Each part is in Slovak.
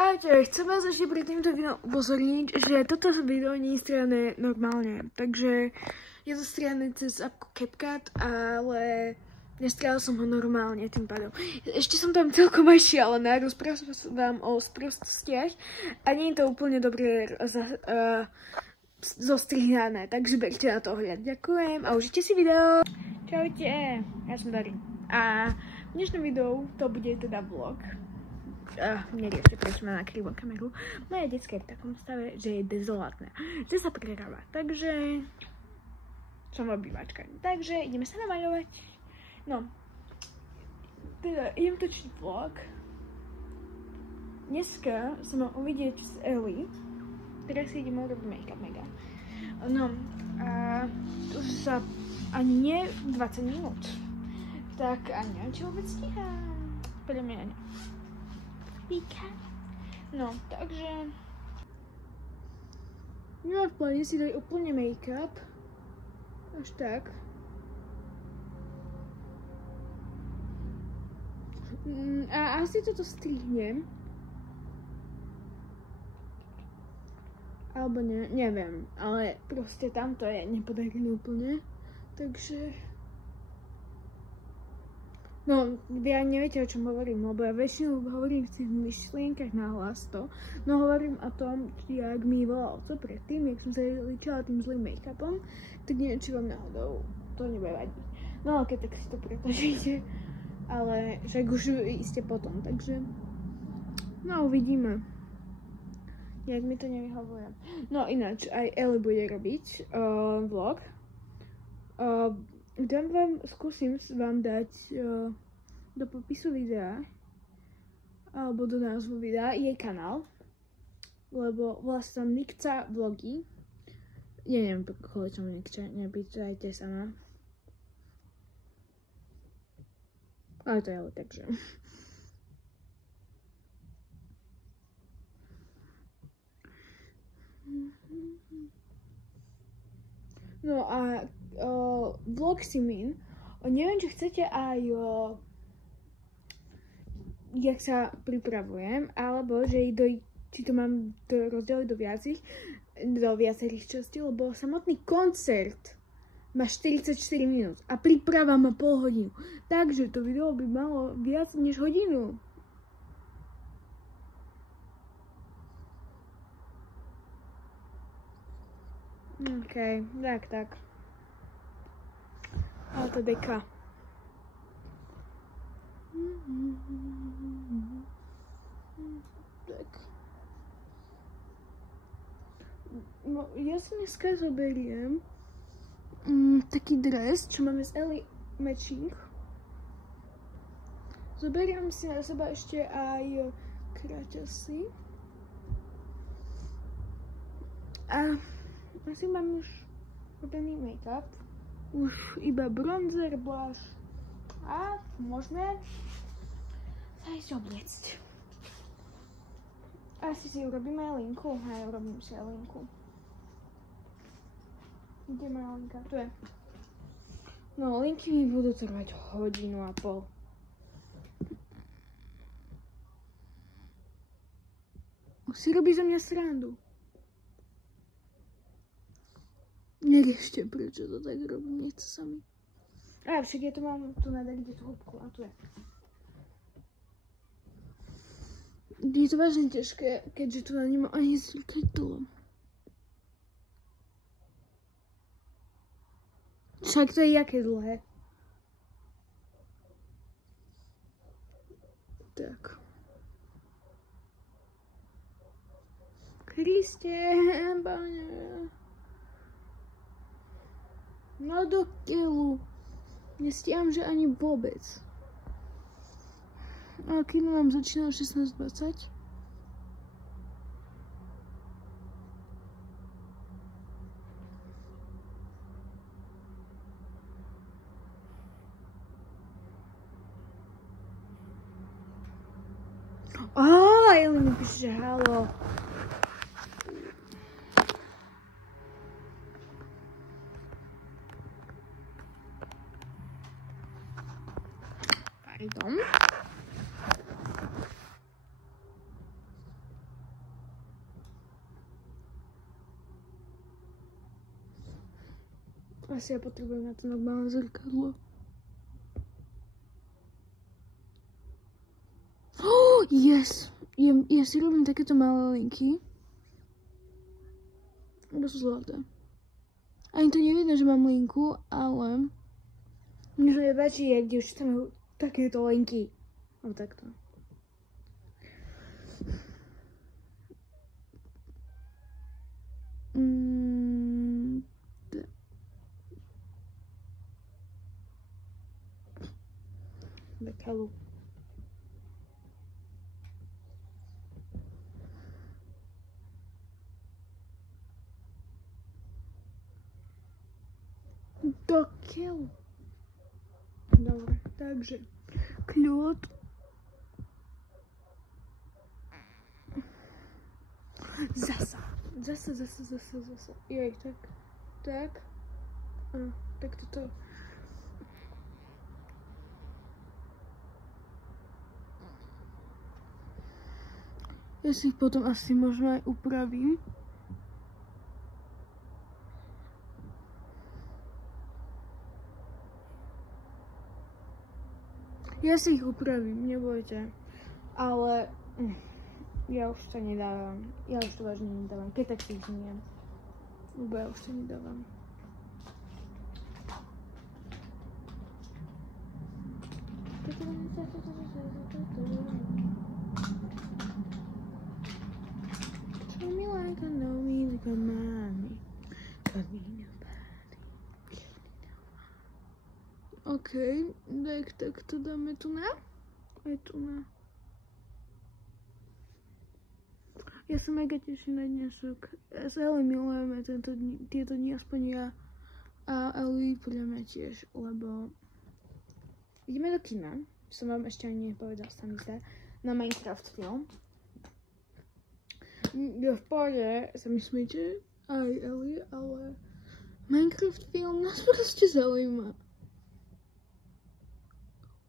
Ahojte, chcem vás ešte pri týmto videom upozorniť, že toto video nie je strieľané normálne. Takže je to strieľané cez appku CapCut, ale nestrieľal som ho normálne tým pádom. Ešte som tam celkom aj šialená, rozprávam o sprostostiach a nie je to úplne dobre zostrihané, takže berte na to ohľad. Ďakujem a užite si video. Čaute, ja som Dari. A v dnešnom videu to bude teda vlog. Neriešte, prečo má na krivo kameru. Moje detské je v takom stave, že je dezolátne. Že sa preráva, takže som obývačka. Takže ideme sa namaľovať. No, teda idem točiť vlog. Dneska sa mám uvidieť s Ellie. Teraz si ideme urobiť make-up mega. No, a už sa ani nie 20 minút. Tak a neviem, či vôbec stíham. Podľa mňa ani. No, takže nemám v pláne si dať úplne make-up. Až tak. A asi toto strihnem. Alebo ne, neviem. Ale proste tamto je nepodarené úplne. Takže no, vy aj neviete, o čom hovorím, lebo ja väčšinou hovorím v tých myšlienkach nahlas to, no hovorím o tom, jak mi volal co predtým, jak som sa líčila tým zlým make-upom, tak neviem, či vám náhodou to nebude vadiť. No ok, tak si to pretožíte, ale však už iste potom, takže no uvidíme, jak mi to nevyhovuje. No ináč, aj Ellie bude robiť vlog. Skúsim vám dať do popisu videa alebo do názvu videa jej kanál, lebo vlastne Nikca vlogy. Ja neviem, kvôli čomu Nikca, nepýtajte sa ma. Ale to je ale takže. No a vlog si min. Neviem, či chcete aj jak sa pripravujem, alebo že či to mám rozdeliť do viacerých častí, lebo samotný koncert má 44 minút a príprava má pol hodinu. Takže to video by malo viac než hodinu. OK, tak. Ale to deka. Tak. No, ja si dneska zoberiem taký dres, čo máme z Ellie matching. Zoberiem si na seba ešte aj kraťasy. A asi mám už robený make-up. Už iba bronzer, blush a môžeme sa ísť obliecť. Asi si urobíme linku. Hej, urobím si linku. Kde je moja linka? Tu je. No, linky mi budú trvať 1,5 hodiny. Už si robí zo mňa srandu. Neriešte, prečo to tak robím, nechce sa mi. A však ja to mám tu nadať, kde tú húbku, a tu je. Je to vážne ťažké, keďže tu nemám ani zrkadlo. Však to je jaké dlhé. Tak. Kriste, Pane. No do keľu. Nestíham, že ani vôbec. A kino nám začína 16:20. Ellie mi píše, že halo. Pardon. Asi ja potrebujem na to normálne zrkadlo. Oh, yes! Ja si robím takéto malé linky. To sú zlaté. Ani to nevidno, že mám linku, ale mne sa nepáči, jak dievčatá majú takéto linky. No takto. Hello. Do kill. Dobre, takže kľud. Zasa. Jej, tak. Tak toto. Ja si ich potom asi možno aj upravím. Ja si ich upravím, nebojte. Ale ja už to nedávam. Ja už to vážne nedávam. Keď tak si ich zniem. Lebo ja už to nedávam. Tell me like I know me, like a mommy. Got me nobody. OK, tak to dáme tu na. Aj tu na. Ja sa mega teším na dnešok. Ja sa Eli milujeme tieto dni, aspoň ja. A Eli podľa mňa tiež, lebo ideme do kina. Som vám ešte ani nepovedal, sa mi zdá. Na Minecraft film. Ja v pohode sa mi smíte aj Eli, ale Minecraft film nás proste zaujíma.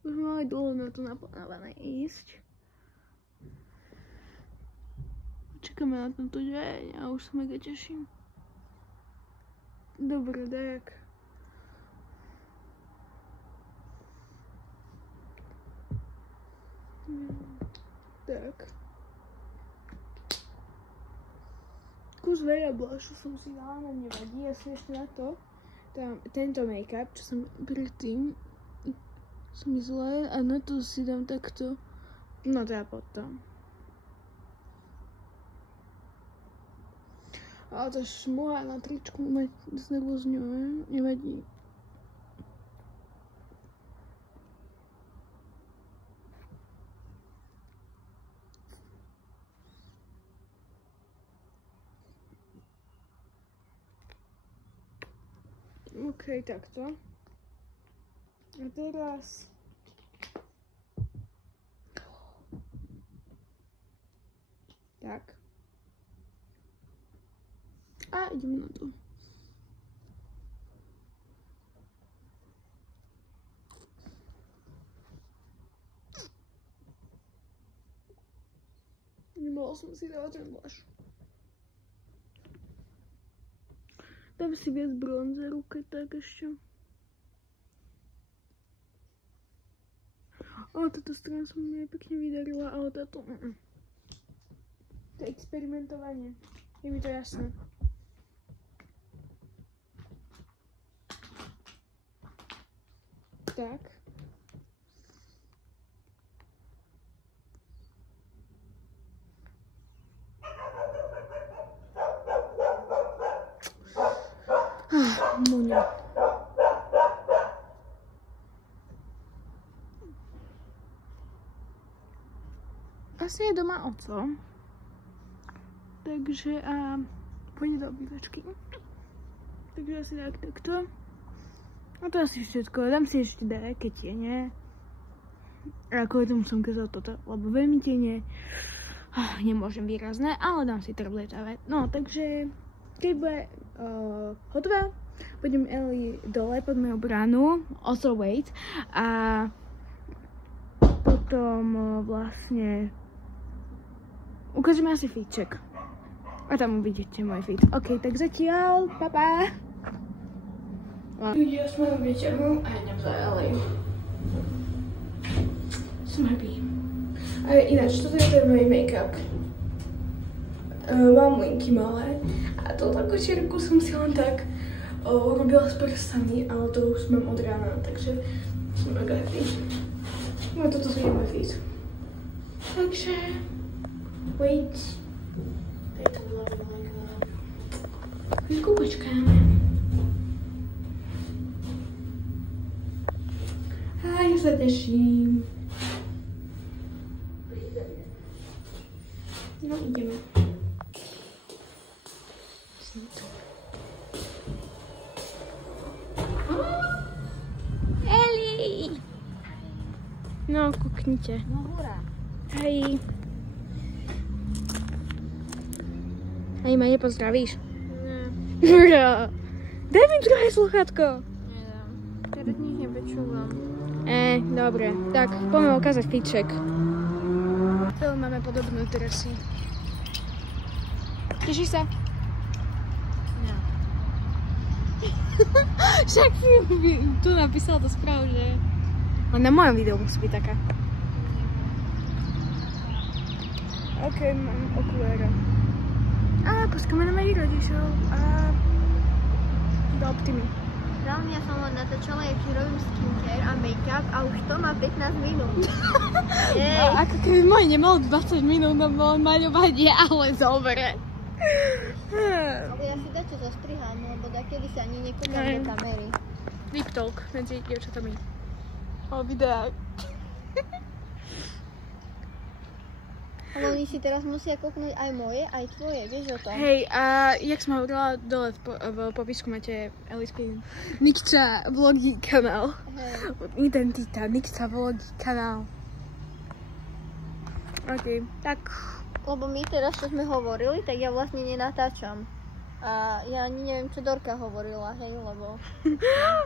Už máme dlho na to naplánované ísť. Čakáme na tento deň a už sa mega teším. Dobre, tak. Tak. Kus veľa blušu som si dala, no nevadí, ja som ešte na to. Tento make-up, čo som predtým, som zle a na to si dám takto. No teda potom. Ale tá šmuha na tričku ma znervozňuje, nevadí. OK, takto. A teraz tak. A ideme na to. Nemohla som si dávať ten blush. Dám si viac bronzeru, keď tak ešte. Táto strana sa mi pekne vydarila, ale táto... To je experimentovanie. Je mi to jasné. Tak. Muňa. Asi je doma oco. Takže pôjde do obývačky. Takže asi takto. A to asi všetko. Dám si ešte také tiene. A kvôli tomu som kazal toto, lebo veľmi tiene. Nemôžem výrazné, ale dám si tabletavé. No, takže keď bude hotová, pôjdem Eli dole pod moju bránu, also wait. A potom vlastne ukážeme asi feedček. A tam uvidíte môj feed. OK, tak zatiaľ, pa pa. Ľudia, sme v výťahu a idem za LA. Som happy. A ináč, toto je ten môj make-up. Mám linky malé. A to takú čierku som si len tak robila s prstami, ale to už mám od rána, takže som mega happy. No toto si ideme víc. Takže... Wait. Je tam chvíľku počkáme. A ja sa teším. No ideme. Eli! No, kuknite. No hurá. Hej. Hej, ma nepozdravíš? Nie. Hurá! Daj mi druhé sluchátko. Nedám. Teraz nič nepočúvam. Dobre. Tak, poďme ukázať fitček. Máme podobnú dresy. Tešíš sa? Nie. Však si tu napísala to správ, že... Ale na mojom videu musí byť taká. Ok, mám okuliare. A počkáme na mojich rodičov a do Optimy. Reálne ja som len natáčala, jak si robím skincare a make-up a už to má 15 minút. Jej. Ako keby môj nemal 20 minút na maľovanie, ale dobre. Ale ja si dačo zastrihám, lebo dakedy sa ani nekoukám do kamery. Deep talk medzi dievčatami. O videách. Ale oni si teraz musia kouknúť aj moje, aj tvoje, vieš o tom? Hej, a jak som hovorila, dole v popisku máte Elispin Nikča vlogy kanál. Hej. Identita, Nikča vlogy kanál. Ok, tak... Lebo my teraz, čo sme hovorili, tak ja vlastne nenatáčam. A ja ani neviem, čo Dorka hovorila, hej, lebo...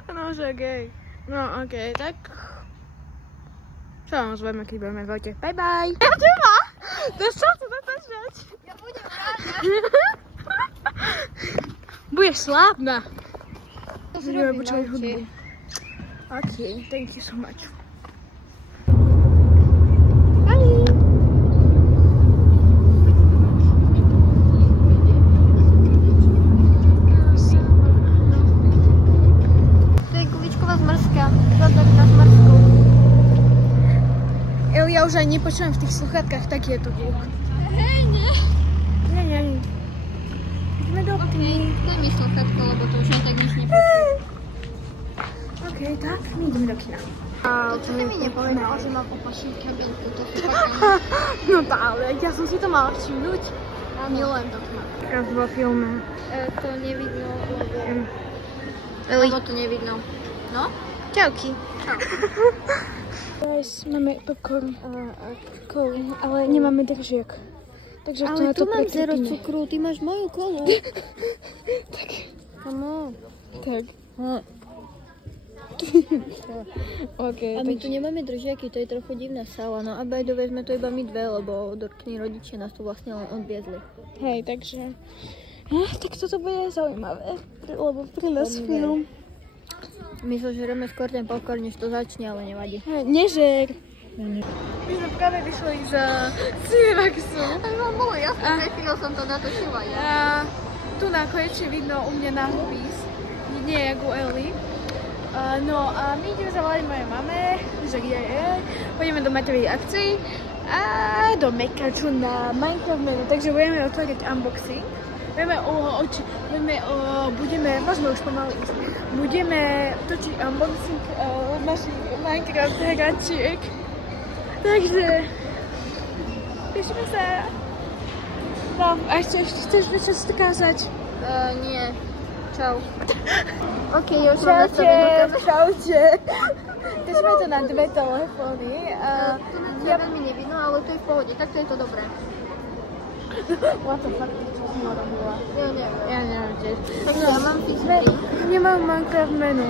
No, že okej. No, okej, tak... Čo vám ozveme, keď budeme v aute? Bye bye! Ja teba! To čo tu natáčať? Ja budem ráda. Budeš slávna. To Budeme zrobí počúvať na hudbu. oči. Ok, thank you so much. To je kuličková zmrzka. Rodok na zmrzku. Ja už aj nepočujem v tých sluchátkach, tak je to hluk. Hej, nie. Nie. Ideme do Optimy. Daj mi sluchátka, lebo to už aj tak nič nepočujem. Ok, tak my ideme do kina. To čo ty mi nepovedal, že má popašiť kabinku, to sú fakt... No ale ja som si to mala všimnúť. Milujem to kina. Teraz vo filme. To nevidno, lebo... Eli. Lebo to nevidno. No? Čauky. Čau. Guys, máme popcorn a kolu, ale nemáme držiak. Takže to Ale na tu to mám zero prekrypíme. cukru, ty máš moju kolu. Tak. Áno. Tak. Ok, A my tu nemáme držiaky, to je trochu divná sala. No a by the way, sme to iba my dve, lebo Dorkini rodičia nás tu vlastne len odviezli. hej, takže... tak toto bude zaujímavé, lebo pre nás film. My zožereme skôr ten popcorn, než to začne, ale nevadí. Nežer. My sme práve vyšli z Cinemaxu. Tak vám bolo jasné, že chvíľu som to natočila ja. A tu na konečne vidno u mňa nápis, nie jak u Eli. No a my ideme zavolať mojej mame, že pôjdeme do Maťovej akcii a do Mekaču na Minecraft menu, takže budeme otvoriť unboxing. Môžeme už pomaly ísť. Budeme točiť unboxing našich Minecraft hračiek. Takže tešíme sa. No, a ešte chceš niečo skázať? Nie. Čau. Ok, už som nastavenú kameru. Čaute. Tešíme to na dve telefóny. Tu ja veľmi nevidno, ale to je v pohode, tak to je to dobré. What the fuck, čo som robila? Ja neviem. Ja neviem tiež. Takže ja mám pizzy. Nemám Minecraft menu.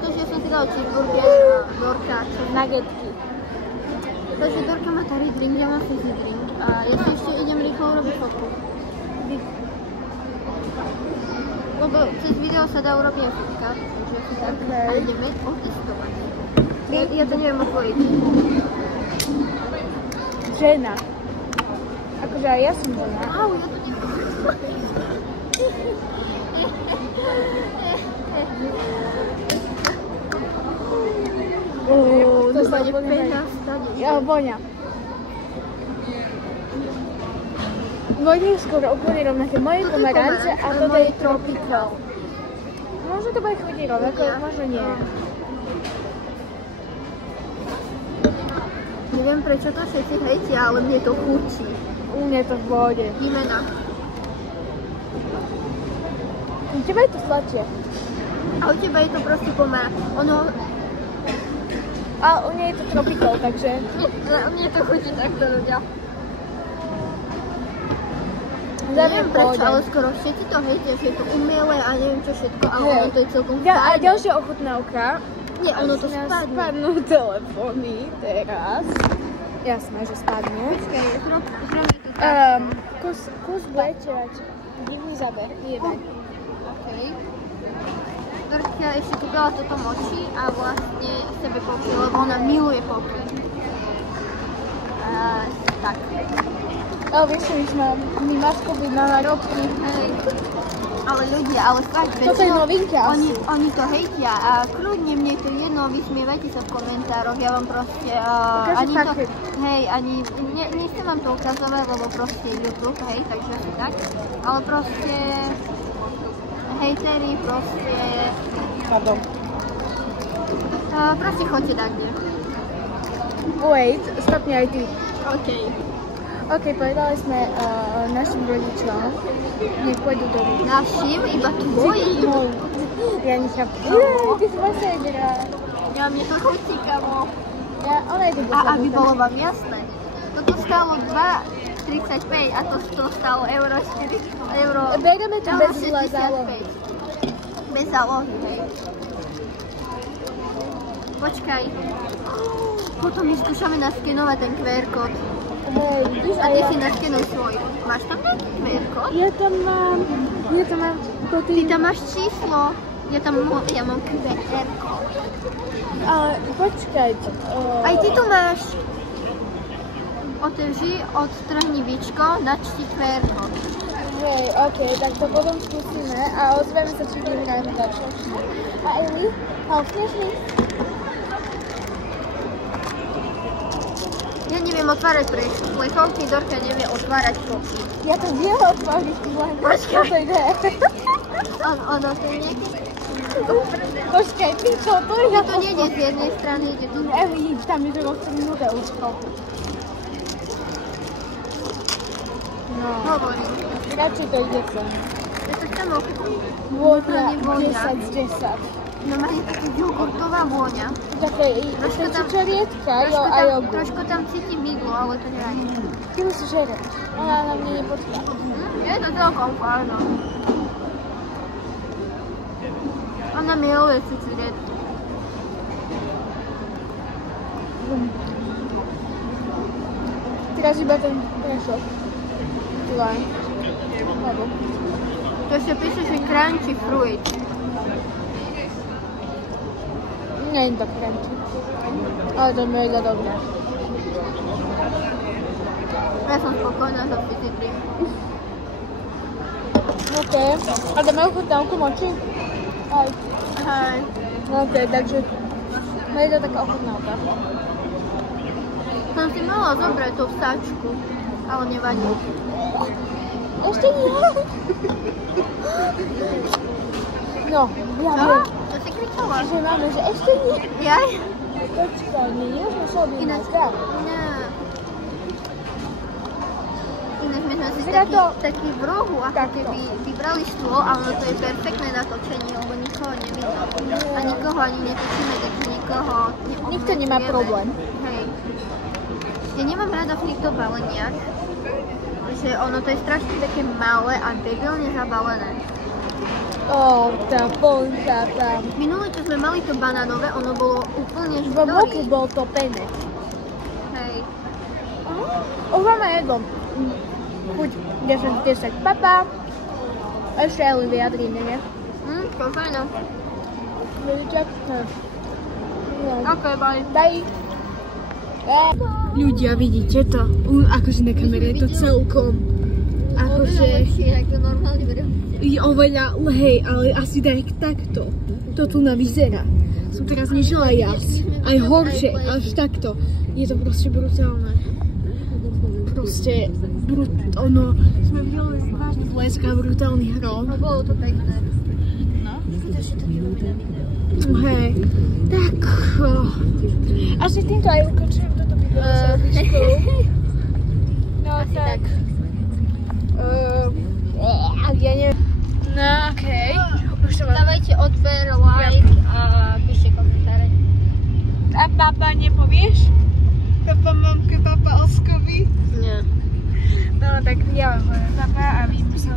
Takže ja som si dala cheeseburger a Dorka. Nuggetky. Takže Dorka má tady drink, ja mám fizzy drink. A ja si ešte idem rýchlo urobiť fotku. Lebo cez video sa dá urobiť fotka, takže si tak a ideme otestovať. Ja to neviem otvoriť. Žena. Akože aj ja som žena. Au, ja to neviem. To sa nepena stane. Ja, voňa. Voňa skoro úplne rovnaké. Moje pomerance a toto je tropical. Možno to bude chodiť rovnako, možno nie. Neviem prečo to všetci hejtia, ale mne to chutí. U mne to v vode. Výmena. U teba je to sladšie. A u teba je to proste pomera. Ono... A u mne je to tropical, takže... Mne to chutí takto ľudia. Neviem prečo, ale skoro všetci to hejtia, že je to umelé a neviem čo všetko, ale ono to je celkom fajn. A ďalšia ochutnávka. Nie, ono to spadne. Spadnú telefóny teraz. Jasné, že spadnú. Počkaj, zrobí to tak. Kus bude čerať. Divný záber, jebať. Okej. Dorka ešte kúpila toto moči a vlastne sebe popí, lebo ona miluje popí. Tak. Ale vieš, my maskovi na národky. Hej. Ale ľudia, ale fakt, toto je novinka asi. Oni to hejtia a kľudne mne to jedno, vysmievajte sa v komentároch, ja vám proste... ani to, hej, ani... Nechcem vám to ukazovať, lebo proste YouTube, hej, takže asi tak. Ale proste... Hejteri, proste... Pardon. Proste choďte takde. Wait, stopni aj ty. Okej. OK, povedali sme našim rodičom, nech pôjdu do rúk. Našim? Iba tvojim? Ja nechápem. Ty si vlastne hrá. Ja, mne to chutí, kamo. Ona je to A aby bolo vám jasné, toto stálo 2,35 a to stálo euro 4. Bereme to bez zálohy. Bez zálohy, hej. Počkaj. Potom my skúšame naskenovať ten QR kód. Hej, vidíš, a ty si naskenuj svoj. Máš tam nejaký QR kód? Ja tam mám Ty tam máš číslo. Ja mám QR kód. Ale počkaj. Aj ty tu máš. Otevři, odtrhni víčko, načti QR kód. Hej, OK, tak to potom skúsime a ozveme sa, či vyhráme dačo. A Eli, helpneš mi? Ja neviem otvárať plechovky, Dorka nevie otvárať kopy. Ja to viem otvoriť, počkaj. To ide. Ono to je nejaké... Počkaj, ty čo, to je... To nejde z jednej strany, ide tu. Eli, tam je to roztrhnuté účko. No. Hovorím. Radšej to ide sem. Je to tam Vôňa 10 z 10. No má taká jogurtová vôňa. Také čečorietka, jo a jogurt. Trošku tam cítim mydlo, ale to nevadí. Ty musíš žerať. Ona na mne nepočká. Je to celkom fajno. Ona miluje čečorietku. Teraz iba ten prešok. Tvoj. To ešte píše, že crunchy fruit. Nie je to crunchy. Ale to je mega dobré. Ja som spokojná za všetky tri. OK. A dáme ochutnávku moči? Aj. Hej. OK, takže je to taká ochutnávka. Som si mala zobrať tú vtáčku, ale nevadí. Ešte nie. No, ja viem. To si kričala? Že máme, že ešte nie. Jaj? Počkaj, nie sme sa objednať, tak? Nie. Ináč my sme si taký v rohu, ako keby vybrali stôl, ale to je perfektné na točenie, lebo nikoho nevidno. A nikoho ani netočíme, takže nikoho neobmedzujeme. Nikto nemá problém. Hej. Ja nemám rada v týchto baleniach, že ono to je strašne také malé a debilne zabalené. Tá polka tam. Minulé, čo sme mali to banánové, ono bolo úplne V boku bol to pene. Hej. Už máme jedlo. Chuť 10 z 10. Papa. Ešte Eli vyjadríme, nie? To fajné. Ok, bye. Bye. Ľudia, vidíte to? Akože na kamere je to celkom. Akože... to normálne video. Je oveľa, hej, ale asi takto. To tu vyzerá. Som teraz nežila jas. Aj horšie, až takto. Je to proste brutálne. Proste, ono, sme videli vážne blesk a brutálny hrom. No bolo to pekné. No? Ešte to nevidím video. Hej, tak... Asi týmto aj ukončujem toto video s Elfičkou. No asi tak... Ja neviem... No okej. Dávajte odber, like a píšte komentáre. A papa nepovieš? Papa, mamke, papa Oskovi? Nie. No tak ja vám poviem papa a vy sa